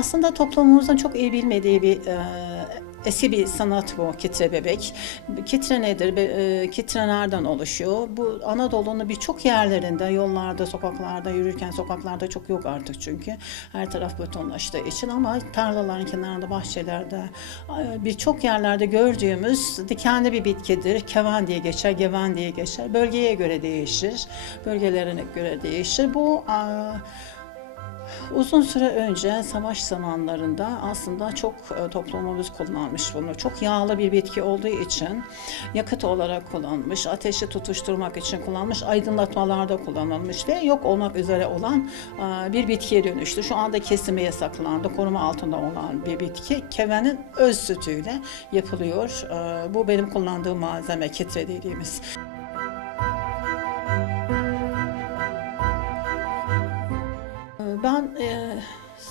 aslında toplumumuzun çok iyi bilmediği bir e, eski bir sanat bu kitre bebek. Kitre nedir? Be- e, Kitre nereden oluşuyor? Bu Anadolu'nun birçok yerlerinde, yollarda, sokaklarda, yürürken sokaklarda çok yok artık çünkü. Her taraf betonlaştığı için ama tarlaların kenarında, bahçelerde, e, birçok yerlerde gördüğümüz dikenli bir bitkidir. Keven diye geçer, geven diye geçer. Bölgeye göre değişir. Bölgelerine göre değişir. Bu a, Uzun süre önce savaş zamanlarında aslında çok e, toplumumuz kullanmış bunu. Çok yağlı bir bitki olduğu için yakıt olarak kullanmış, ateşi tutuşturmak için kullanmış, aydınlatmalarda kullanılmış ve yok olmak üzere olan e, bir bitkiye dönüştü. Şu anda kesimi yasaklandı, koruma altında olan bir bitki. Kevenin öz sütüyle yapılıyor. E, Bu benim kullandığım malzeme, kitre dediğimiz.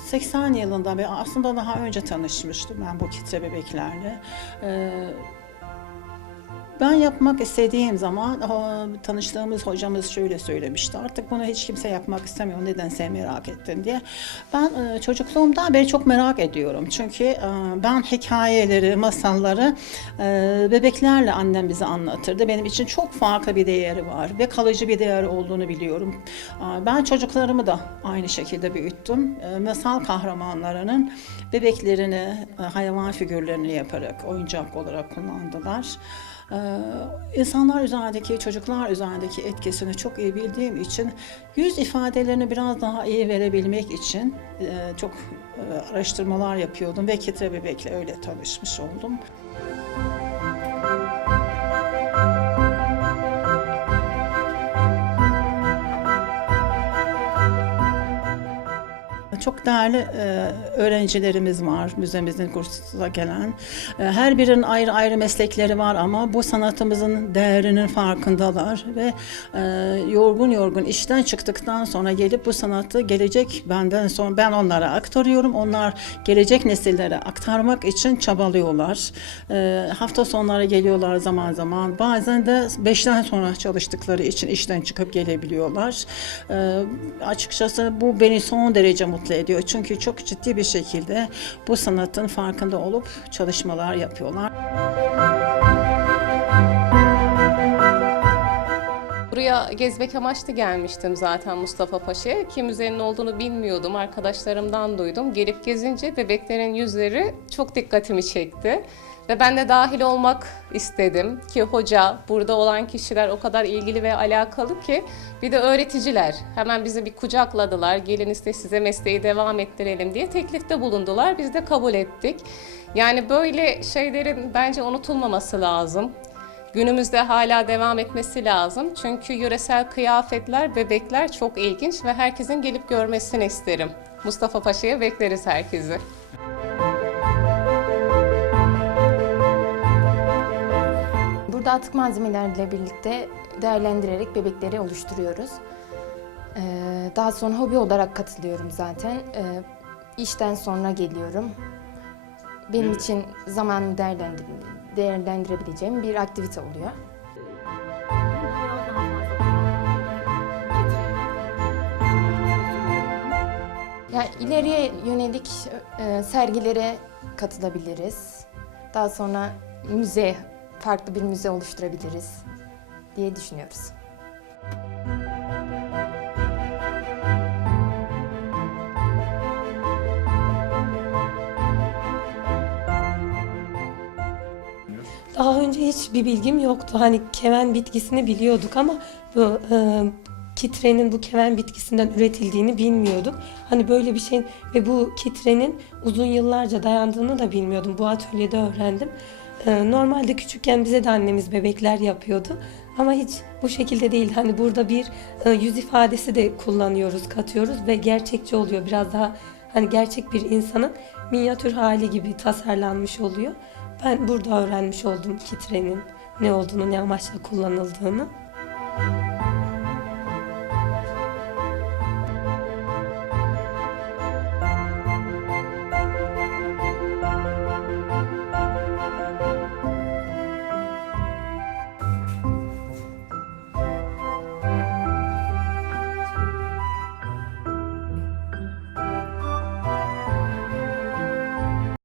80 yılında ve aslında daha önce tanışmıştım ben bu kitre bebeklerle. E, ben yapmak istediğim zaman tanıştığımız hocamız şöyle söylemişti. Artık bunu hiç kimse yapmak istemiyor. Nedense merak ettin diye. Ben e, çocukluğumdan beri çok merak ediyorum. Çünkü e, ben hikayeleri, masalları e, bebeklerle annem bize anlatırdı. Benim için çok farklı bir değeri var ve kalıcı bir değeri olduğunu biliyorum. Ben çocuklarımı da aynı şekilde büyüttüm. Masal kahramanlarının bebeklerini, hayvan figürlerini yaparak, oyuncak olarak kullandılar. Ee, insanlar üzerindeki, çocuklar üzerindeki etkisini çok iyi bildiğim için yüz ifadelerini biraz daha iyi verebilmek için e, çok e, araştırmalar yapıyordum ve Kitre Bebek'le öyle tanışmış oldum. Çok değerli e, öğrencilerimiz var müzemizin kursuna gelen. E, her birinin ayrı ayrı meslekleri var ama bu sanatımızın değerinin farkındalar ve e, yorgun yorgun işten çıktıktan sonra gelip bu sanatı gelecek benden sonra ben onlara aktarıyorum. Onlar gelecek nesillere aktarmak için çabalıyorlar. E, hafta sonları geliyorlar zaman zaman. Bazen de beşten sonra çalıştıkları için işten çıkıp gelebiliyorlar. E, açıkçası bu beni son derece mutlu ediyor. Çünkü çok ciddi bir şekilde bu sanatın farkında olup çalışmalar yapıyorlar. Buraya gezmek amaçlı gelmiştim zaten Mustafa Paşa'ya ki müzenin olduğunu bilmiyordum. Arkadaşlarımdan duydum. Gelip gezince bebeklerin yüzleri çok dikkatimi çekti. Ve ben de dahil olmak istedim ki hoca, burada olan kişiler o kadar ilgili ve alakalı ki bir de öğreticiler hemen bizi bir kucakladılar. Gelin işte size mesleği devam ettirelim diye teklifte bulundular. Biz de kabul ettik. Yani böyle şeylerin bence unutulmaması lazım. Günümüzde hala devam etmesi lazım. Çünkü yöresel kıyafetler, bebekler çok ilginç ve herkesin gelip görmesini isterim. Mustafa Paşa'ya bekleriz herkesi. Burada atık malzemelerle birlikte değerlendirerek bebekleri oluşturuyoruz. Ee, Daha sonra hobi olarak katılıyorum zaten. Ee, İşten sonra geliyorum. Benim için zamanımı değerlendir değerlendirebileceğim bir aktivite oluyor. Yani ileriye yönelik e, sergilere katılabiliriz. Daha sonra müze, farklı bir müze oluşturabiliriz diye düşünüyoruz. Daha önce hiç bir bilgim yoktu. Hani keven bitkisini biliyorduk ama bu e, kitrenin bu keven bitkisinden üretildiğini bilmiyorduk. Hani böyle bir şeyin ve bu kitrenin uzun yıllarca dayandığını da bilmiyordum. Bu atölyede öğrendim. E, normalde küçükken bize de annemiz bebekler yapıyordu. Ama hiç bu şekilde değil. Hani burada bir e, yüz ifadesi de kullanıyoruz, katıyoruz ve gerçekçi oluyor. Biraz daha hani gerçek bir insanın minyatür hali gibi tasarlanmış oluyor. Ben burada öğrenmiş oldum kitrenin ne olduğunu, ne amaçla kullanıldığını.